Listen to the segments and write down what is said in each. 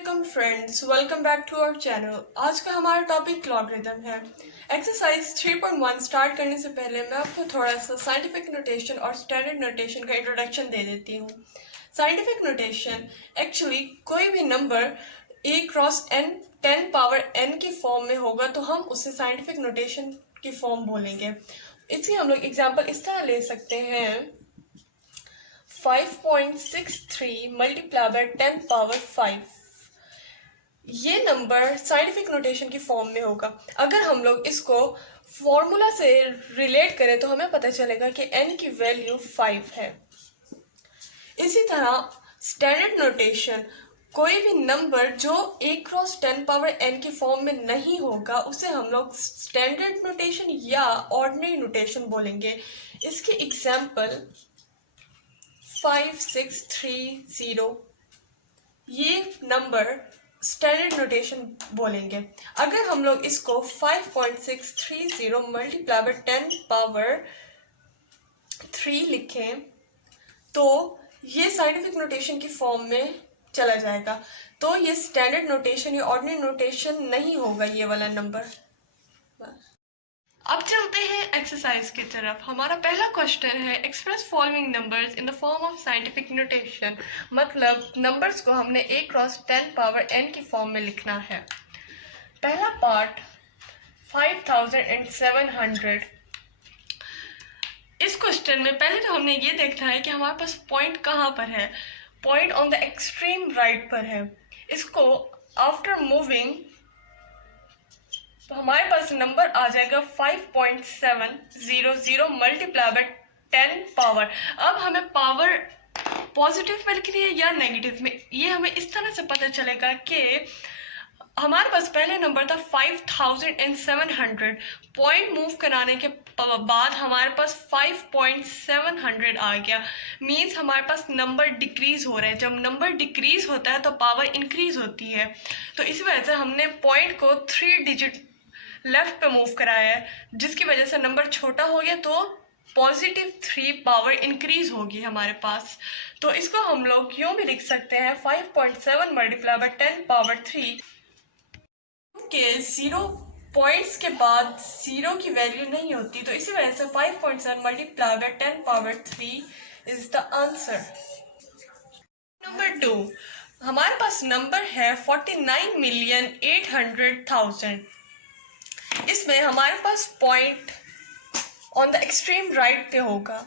वालेकुम friends, welcome back to our channel. आज का हमारा टॉपिक लॉगरिथम है। एक्सरसाइज 3.1 स्टार्ट करने से पहले मैं आपको थोड़ा सा साइंटिफिक नोटेशन और स्टैंडर्ड नोटेशन का इंट्रोडक्शन दे देती हूँ। साइंटिफिक नोटेशन एक्चुअली कोई भी number a cross n 10 power n की फॉर्म में होगा तो हम उसे साइंटिफिक नोटेशन की फॉर्म बोलेंगे। इसकी हम लोग एग्जाम्पल इस तरह ले सकते हैं 5.63 मल्टीप्लाई बाय 10 पावर 5। ये नंबर साइंटिफिक नोटेशन की फॉर्म में होगा। अगर हम लोग इसको फॉर्मूला से रिलेट करें तो हमें पता चलेगा कि n की वैल्यू 5 है। इसी तरह स्टैंडर्ड नोटेशन कोई भी नंबर जो a क्रॉस 10 पावर n की फॉर्म में नहीं होगा उसे हम लोग स्टैंडर्ड नोटेशन या ऑर्डिनरी नोटेशन बोलेंगे। इसके एग्जाम्पल 5630 ये नंबर स्टैंडर्ड नोटेशन बोलेंगे। अगर हम लोग इसको 5.630 मल्टीप्लाई बाय 10 पावर 3 लिखें तो ये साइंटिफिक नोटेशन की फॉर्म में चला जाएगा। तो ये स्टैंडर्ड नोटेशन या ऑर्डिनरी नोटेशन नहीं होगा ये वाला नंबर। अब चलते हैं एक्सरसाइज की तरफ। हमारा पहला क्वेश्चन है express following numbers in the form of scientific notation. मतलब नंबर्स को हमने a क्रॉस 10 पावर n की फॉर्म में लिखना है। पहला पार्ट 5700। इस क्वेश्चन में पहले तो हमने ये देखना है कि हमारे पास पॉइंट कहाँ पर है। Point on the extreme right पर है। इसको आफ्टर मूविंग तो हमारे पास नंबर आ जाएगा 5.700 मल्टीप्लाई बाय 10 पावर। अब हमें पावर पॉजिटिव में लिखनी है या नेगेटिव में, ये हमें इस तरह से पता चलेगा कि हमारे पास पहले नंबर था 5700। पॉइंट मूव कराने के बाद हमारे पास 5.700 आ गया। मीन्स हमारे पास नंबर डिक्रीज हो रहा है। जब नंबर डिक्रीज होता है तो पावर इंक्रीज होती है। तो इसी वजह से हमने पॉइंट को 3 डिजिट लेफ्ट पे मूव कराया है, जिसकी वजह से नंबर छोटा हो गया तो +3 पावर इंक्रीज होगी हमारे पास। तो इसको हम लोग यूं भी लिख सकते हैं 5.7 मल्टीप्लाई बाय 10 पावर 3 के 0 पॉइंट्स के बाद 0 की वैल्यू नहीं होती। तो इसी वजह से 5.7 multiply by 10 power 3 is the answer. Number 2 हमारे पास नंबर है 49,800,000। इसमें हमारे पास point on the extreme right पे होगा।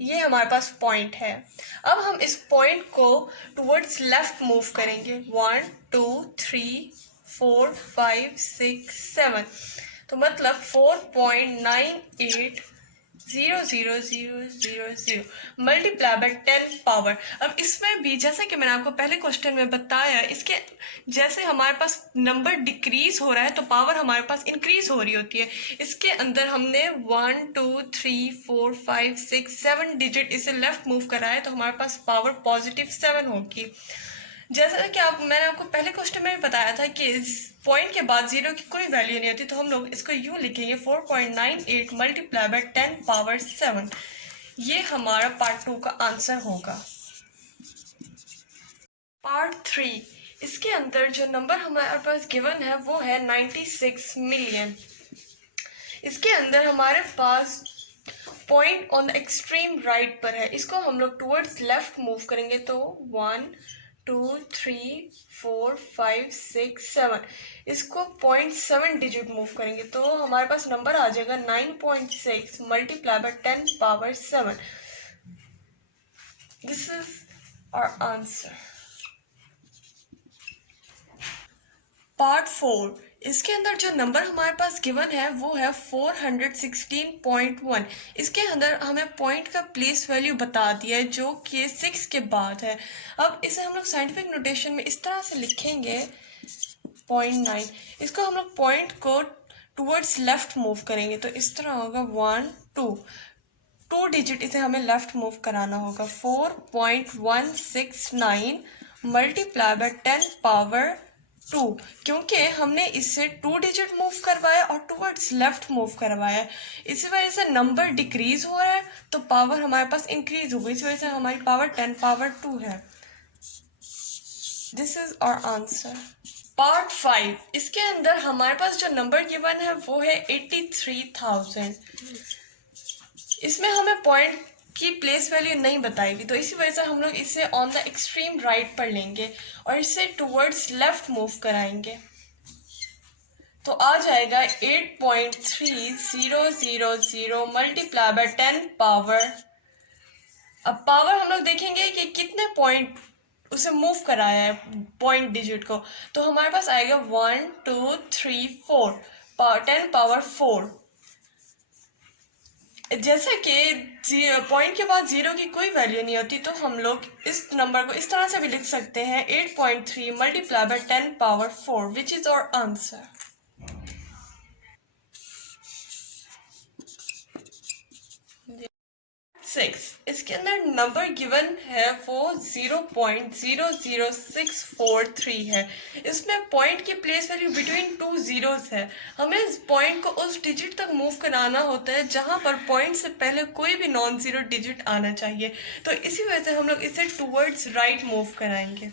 ये हमारे पास पॉइंट है। अब हम इस पॉइंट को टुवर्ड्स लेफ्ट मूव करेंगे 1 2 3 4 5 6 7। तो मतलब 4.980000 मल्टीप्लाई बाय 10 पावर। अब इसमें भी जैसे कि मैंने आपको पहले क्वेश्चन में बताया, इसके जैसे हमारे पास नंबर डिक्रीज हो रहा है तो पावर हमारे पास इंक्रीज हो रही होती है। इसके अंदर हमने 1 2 3 4 5 6 7 डिजिट इसे लेफ्ट मूव कराया तो हमारे पास पावर +7 होगी। जैसा कि मैंने आपको पहले क्वेश्चन में भी बताया था कि इस पॉइंट के बाद 0 की कोई वैल्यू नहीं होती। तो हम लोग इसको यूं लिखेंगे 4.98 मल्टीप्लाई बाय 10 पावर 7। ये हमारा पार्ट 2 का आंसर होगा। पार्ट 3 इसके अंदर जो नंबर हमारे पास गिवन है वो है 96 मिलियन। इसके अंदर हमारे पास point on the extreme right पर है। इसको हम लोग टुवर्ड्स लेफ्ट मूव करेंगे तो 1 2 3 4 5 6 7। इसको 0.7 डिजिट मूव करेंगे तो हमारे पास नंबर आ जाएगा 9.6 multiply by 10 power 7। This is our answer. Part 4 इसके अंदर जो नंबर हमारे पास गिवन है वो है 416.1। इसके अंदर हमें पॉइंट का प्लेस वैल्यू बता दिया है जो कि 6 के बाद है। अब इसे हम लोग साइंटिफिक नोटेशन में इस तरह से लिखेंगे 0.9। इसको हम लोग पॉइंट को टुवर्ड्स लेफ्ट मूव करेंगे तो इस तरह होगा 1 2 डिजिट इसे हमें लेफ्ट मूव कराना होगा। 4.169 मल्टीप्लाई बाय 10 पावर 2, क्योंकि हमने इससे 2 डिजिट मूव करवाया और टूवर्ड्स लेफ्ट मूव करवाया, इसी वजह से नंबर डिक्रीज हो रहा है तो पावर हमारे पास इंक्रीज हो गई, इसी वजह से हमारी पावर 10 पावर 2 है। This is our answer. Part 5, इसके अंदर हमारे पास जो नंबर गिवन है वो है 83,000। इसमें हमें पॉइंट की प्लेस वैल्यू नहीं बताएगी, तो इसी वजह से हम लोग इसे ऑन द एक्सट्रीम राइट पर लेंगे और इसे टुवर्ड्स लेफ्ट मूव कराएंगे। तो आ जाएगा 8.3000 मल्टीप्लाई बाय 10 पावर। अब पावर हम लोग देखेंगे कि कितने पॉइंट उसे मूव कराया है पॉइंट डिजिट को, तो हमारे पास आएगा 1 2 3 4 10 पावर 4। जैसे कि पॉइंट के बाद 0 की कोई वैल्यू नहीं होती, तो हम लोग इस नंबर को इस तरह से भी लिख सकते हैं 8.3 multiply by 10 power 4, which is our answer. 6, इसके अंदर नंबर गिवन है वो 0.00643 है। इसमें पॉइंट की प्लेस वैल्यू बिटवीन 2 जीरोस है। हमें इस पॉइंट को उस डिजिट तक मूव कराना होता है जहां पर पॉइंट से पहले कोई भी नॉन जीरो डिजिट आना चाहिए, तो इसी वजह से हम लोग इसे टूवर्ड्स राइट मूव कराएंगे।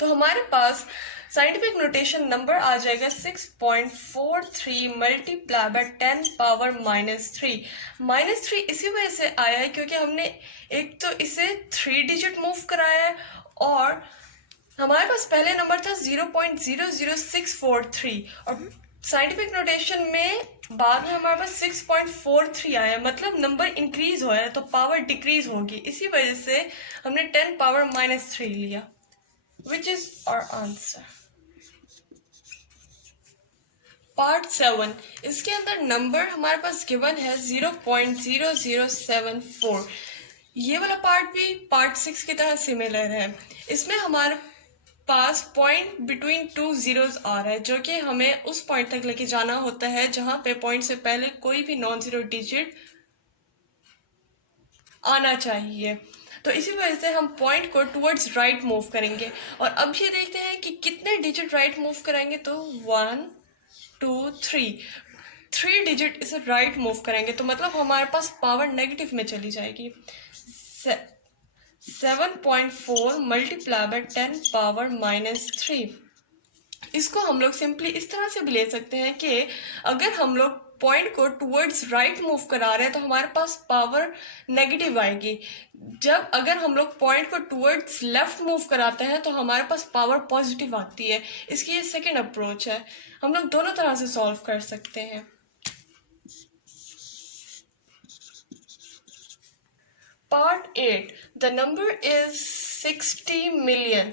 तो हमारे पास साइंटिफिक नोटेशन नंबर आ जाएगा 6.43 मल्टीप्लाई बाय 10 पावर -3। -3 इसी वजह से आया है क्योंकि हमने एक तो इसे 3 डिजिट मूव कराया है और हमारे पास पहले नंबर था 0.00643 और साइंटिफिक नोटेशन में बाद में हमारे पास 6.43 आया, मतलब नंबर इंक्रीज हो रहा है तो पावर डिक्रीज होगी, इसी वजह से हमने 10 पावर -3 लिया, which is our answer. Part 7, इसके अंदर नंबर हमारे पास गिवन है 0.0074। ये वाला पार्ट भी पार्ट 6 की तरह सिमिलर है। इसमें हमारे पास पॉइंट बिटवीन 2 जीरोस आ रहा है, जो कि हमें उस पॉइंट तक लेके जाना होता है जहां पे पॉइंट से पहले कोई भी नॉन जीरो डिजिट आना चाहिए, तो इसी वजह से हम पॉइंट को टुवर्ड्स राइट मूव करेंगे। और अब ये देखते हैं कि कितने डिजिट राइट मूव कराएंगे, तो 1 2 3 डिजिट इसे राइट मूव करेंगे, तो मतलब हमारे पास पावर नेगेटिव में चली जाएगी। 7.4 मल्टीप्लाई बाय 10 पावर -3। इसको हम लोग सिंपली इस तरह से भी ले सकते हैं कि अगर हम लोग पॉइंट को टुवर्ड्स राइट मूव करा रहे हैं तो हमारे पास पावर नेगेटिव आएगी। जब अगर हम लोग पॉइंट को टुवर्ड्स लेफ्ट मूव कराते हैं तो हमारे पास पावर पॉजिटिव आती है। इसकी ये सेकेंड अप्रोच है, हम लोग दोनों तरह से सॉल्व कर सकते हैं। Part 8, the number is 60 million.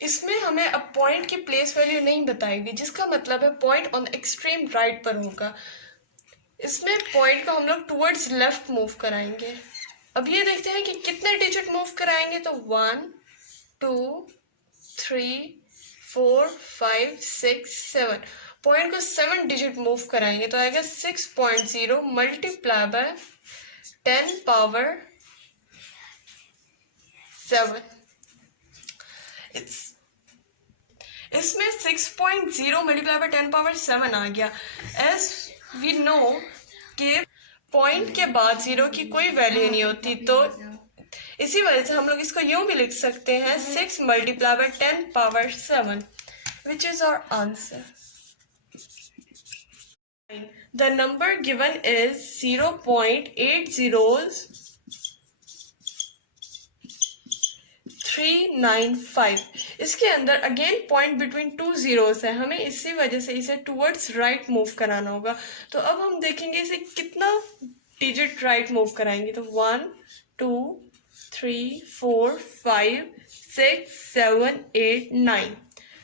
इसमें हमें अब पॉइंट की प्लेस वैल्यू नहीं बताएगी, जिसका मतलब है पॉइंट ऑन एक्सट्रीम राइट पर होगा। इसमें पॉइंट को हम लोग टुवर्ड्स लेफ्ट मूव कराएंगे। अब ये देखते हैं कि कितने डिजिट मूव कराएंगे, तो 1 2 3 4 5 6 7। पॉइंट को 7 डिजिट मूव कराएंगे तो आएगा 6.0 मल्टीप्लाई बाय 10 पावर 7। इसमें 6.0 मल्टीप्लाई बाय 10 पावर 7 आ गया। एज वी नो कि पॉइंट के बाद 0 की कोई वैल्यू नहीं होती, तो इसी वजह से हम लोग इसको यूं भी लिख सकते हैं 6 multiply by 10 power 7, which is our answer. The number given is 0.80395। इसके अंदर अगेन पॉइंट बिटवीन 2 जीरोस है, हमें इसी वजह से इसे टुवर्ड्स राइट मूव कराना होगा। तो अब हम देखेंगे इसे कितना डिजिट राइट मूव कराएंगे, तो 1 2 3 4 5 6 7 8 9।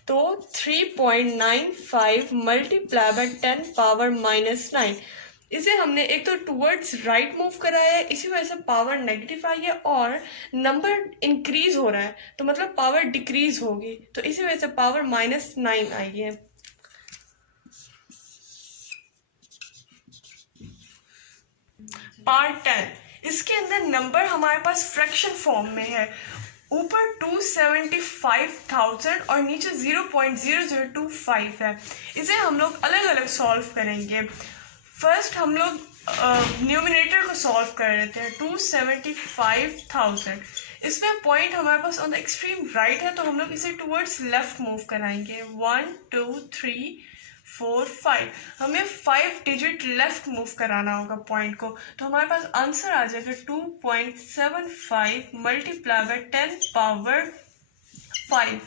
तो 3.95 मल्टीप्लाई बाय 10 पावर -9। इसे हमने एक तो टुवर्ड्स राइट मूव कराया है, इसी वजह से पावर नेगेटिव आई है, और नंबर इंक्रीज हो रहा है तो मतलब पावर डिक्रीज होगी, तो इसी वजह से पावर -9 आई है। पार्ट 10, इसके अंदर नंबर हमारे पास फ्रैक्शन फॉर्म में है ऊपर 275,000 और नीचे 0.0025 है। इसे हम लोग अलग अलग सॉल्व करेंगे। फर्स्ट हम लोग न्यूमिनेटर को सॉल्व कर लेते हैं। 275,000, इसमें पॉइंट हमारे pass on the extreme right है, तो हम लोग इसे टुवर्ड्स लेफ्ट मूव कराएंगे। 1 2 3 4 5, हमें 5 डिजिट लेफ्ट मूव कराना होगा पॉइंट को। तो हमारे पास आंसर आ जाएगा 2.75 मल्टीप्लाई बाय 10 पावर 5।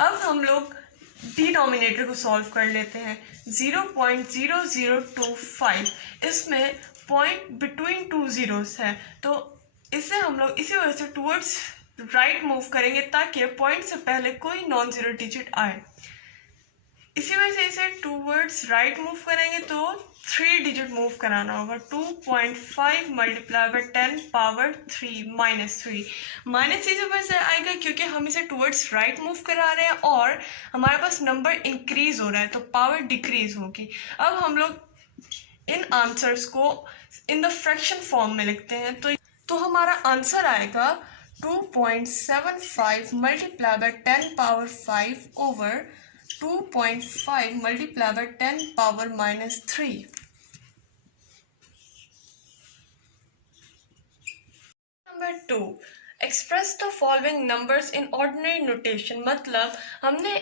अब हम लोग डिनोमिनेटर को सॉल्व कर लेते हैं। 0.0025, इसमें पॉइंट बिटवीन टू जीरोस है, तो इसे हम लोग इसी वजह से टुवर्ड्स राइट मूव करेंगे ताकि पॉइंट से पहले कोई नॉन जीरो डिजिट आए। इसी वजह से इसे टूवर्ड्स राइट मूव करेंगे तो 3 डिजिट मूव कराना होगा। 2.5 मल्टीप्लाई बाय 10 पावर 3 -3। माइनस इसी वजह से आएगा क्योंकि हम इसे टूवर्ड्स राइट मूव करा रहे हैं और हमारे पास नंबर इंक्रीज हो रहा है, तो पावर डिक्रीज होगी। अब हम लोग इन आंसर्स को इन द फ्रैक्शन फॉर्म में लिखते हैं। तो हमारा आंसर आएगा 2.75 multiply by 10 power 5 over 2.5 multiplied by 10 power -3। Number 2, express the following numbers in ordinary notation। मतलब हमने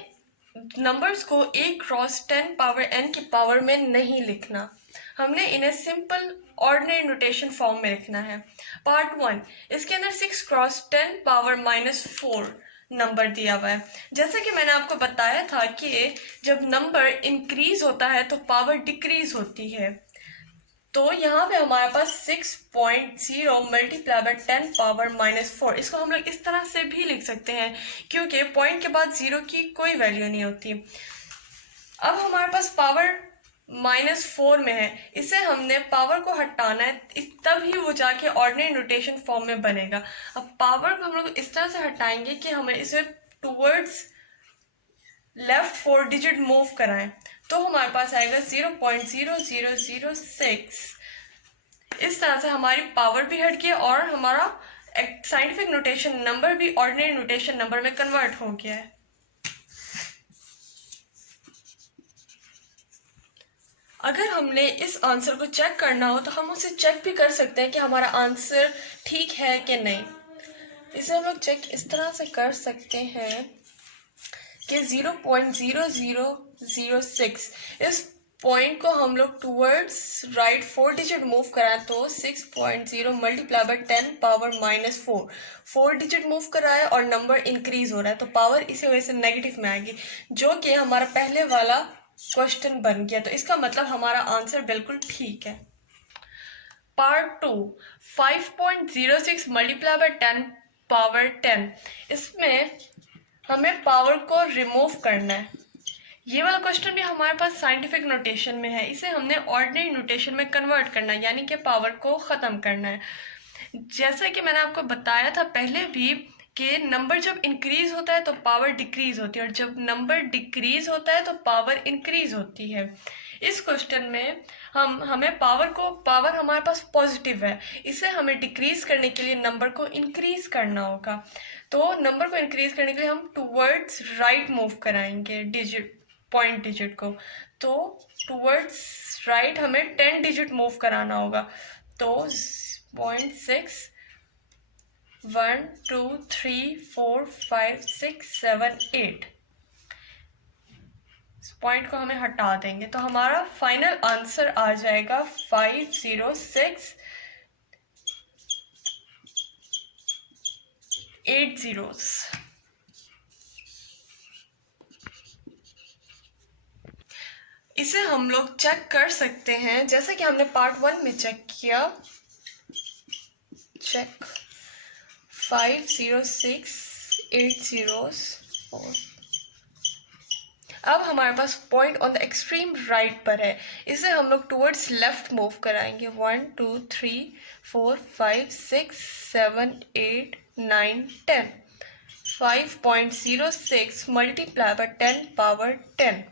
नंबर्स को a क्रॉस 10 पावर n की पावर में नहीं लिखना, हमने इन्हें सिंपल ऑर्डिनरी नोटेशन फॉर्म में लिखना है। पार्ट 1, इसके अंदर 6 क्रॉस 10 पावर -4 नंबर दिया हुआ है। जैसे कि मैंने आपको बताया था कि जब नंबर इंक्रीज होता है तो पावर डिक्रीज होती है, तो यहाँ पे हमारे पास 6.0 मल्टीप्लाई बाय 10 पावर -4, इसको हम लोग इस तरह से भी लिख सकते हैं क्योंकि पॉइंट के बाद जीरो की कोई वैल्यू नहीं होती। अब हमारे पास पावर -4 में है, इसे हमने पावर को हटाना है, तभी वो जाके ऑर्डिनरी नोटेशन फॉर्म में बनेगा। अब पावर को हम लोग इस तरह से हटाएंगे कि हमें इसे टूवर्ड्स लेफ्ट 4 डिजिट मूव कराएं, तो हमारे पास आएगा 0.0006। इस तरह से हमारी पावर भी हट गई और हमारा साइंटिफिक नोटेशन नंबर भी ऑर्डिनरी नोटेशन नंबर में कन्वर्ट हो गया है। अगर हमने इस आंसर को चेक करना हो तो हम उसे चेक भी कर सकते हैं कि हमारा आंसर ठीक है कि नहीं। इसे हम लोग चेक इस तरह से कर सकते हैं कि 0.0006, इस पॉइंट को हम लोग टूवर्ड्स राइट 4 डिजिट मूव कराएं तो 6.0 multiply by 10 power -4, 4 digit move कराए और नंबर इंक्रीज हो रहा है, तो पावर इसी वजह से नेगेटिव में आएगी, जो कि हमारा पहले वाला क्वेश्चन बन गया। तो इसका मतलब हमारा आंसर बिल्कुल ठीक है। पार्ट 2, 5.06 मल्टीप्लाई बाय 10 पावर 10, इसमें हमें पावर को रिमूव करना है। ये वाला क्वेश्चन भी हमारे पास साइंटिफिक नोटेशन में है, इसे हमने ऑर्डिनरी नोटेशन में कन्वर्ट करना है, यानी कि पावर को ख़त्म करना है। जैसा कि मैंने आपको बताया था पहले भी कि नंबर जब इंक्रीज होता है तो पावर डिक्रीज होती है और जब नंबर डिक्रीज होता है तो पावर इंक्रीज होती है। इस क्वेश्चन में हमें पावर हमारे पास पॉजिटिव है, इसे हमें डिक्रीज करने के लिए नंबर को इंक्रीज करना होगा। तो नंबर को इंक्रीज करने के लिए हम टूवर्ड्स राइट मूव कराएंगे पॉइंट डिजिट को, तो टूवर्ड्स राइट हमें 10 डिजिट मूव कराना होगा। तो 0.6 1 2 3 4 5 6 7 8, इस पॉइंट को हमें हटा देंगे तो हमारा फाइनल आंसर आ जाएगा 506 8 zeros। इसे हम लोग चेक कर सकते हैं जैसा कि हमने पार्ट 1 में चेक किया। Check 506 8 zeros 4। अब हमारे पास point on the extreme right पर है, इसे हम लोग टुवर्ड्स लेफ्ट मूव कराएंगे। 1 2 3 4 5 6 7 8 9 10। 5.06 मल्टीप्लाई बाय 10 पावर 10।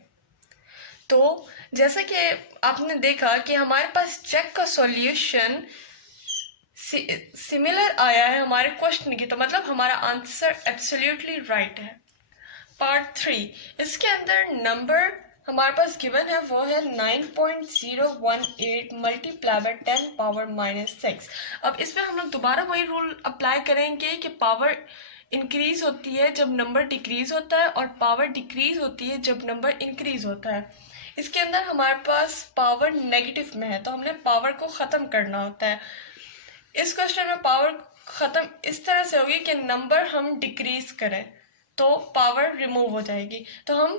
तो जैसा कि आपने देखा कि हमारे पास चेक का सॉल्यूशन सिमिलर आया है हमारे क्वेश्चन की, तो मतलब हमारा आंसर एब्सोल्युटली राइट है। पार्ट 3, इसके अंदर नंबर हमारे पास गिवन है वो है 9.018 मल्टीप्लाई बाय 10 पावर -6। अब इसमें हम लोग दोबारा वही रूल अप्लाई करेंगे कि पावर इंक्रीज होती है जब नंबर डिक्रीज होता है और पावर डिक्रीज होती है जब नंबर इंक्रीज होता है। इसके अंदर हमारे पास पावर नेगेटिव में है तो हमने पावर को ख़त्म करना होता है। इस क्वेश्चन में पावर ख़त्म इस तरह से होगी कि नंबर हम डिक्रीज करें तो पावर रिमूव हो जाएगी। तो हम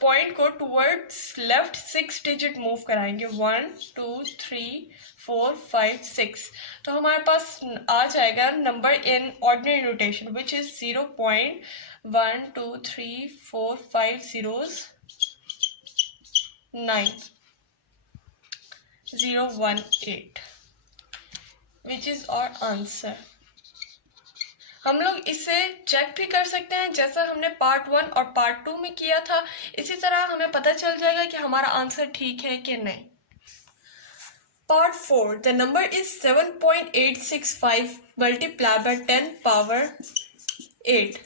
पॉइंट को टूवर्ड्स लेफ्ट 6 डिजिट मूव कराएंगे, 1 2 3 4 5 6। तो हमारे पास आ जाएगा number in ordinary notation which is 0.1234509 which is और आंसर। हम लोग इसे चेक भी कर सकते हैं जैसा हमने पार्ट 1 और पार्ट 2 में किया था। इसी तरह हमें पता चल जाएगा कि हमारा आंसर ठीक है कि नहीं। Part 4, the number is 7.865 multiply by 10 power 8।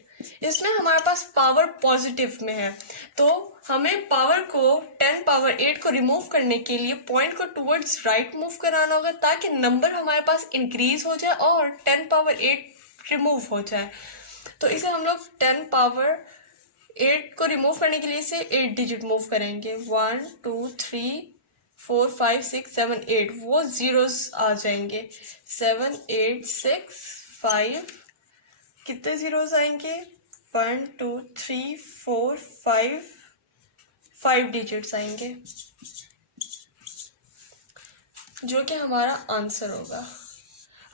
इसमें हमारे पास पावर पॉजिटिव में है तो हमें पावर को 10 पावर 8 को रिमूव करने के लिए पॉइंट को टुवर्ड्स राइट मूव कराना होगा ताकि नंबर हमारे पास इंक्रीज हो जाए और 10 पावर 8 रिमूव हो जाए। तो इसे हम लोग 10 पावर 8 को रिमूव करने के लिए इसे 8 डिजिट मूव करेंगे, 1 2 3 4 5 6 7 8। वो जीरोस आ जाएंगे, 7 8 6 5। कितने जीरोस आएंगे, 1 2 3 4 5 डिजिट्स आएंगे जो कि हमारा आंसर होगा।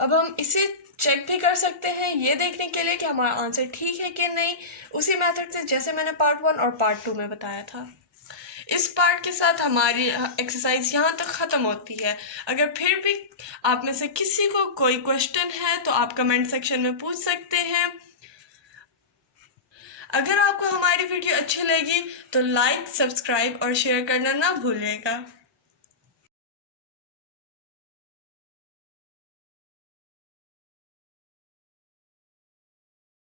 अब हम इसे चेक भी कर सकते हैं ये देखने के लिए कि हमारा आंसर ठीक है कि नहीं, उसी मेथड से जैसे मैंने पार्ट 1 और पार्ट 2 में बताया था। इस पार्ट के साथ हमारी एक्सरसाइज यहाँ तक ख़त्म होती है। अगर फिर भी आप में से किसी को कोई क्वेश्चन है तो आप कमेंट सेक्शन में पूछ सकते हैं। अगर आपको हमारी वीडियो अच्छी लगी तो लाइक, सब्सक्राइब और शेयर करना ना भूलिएगा।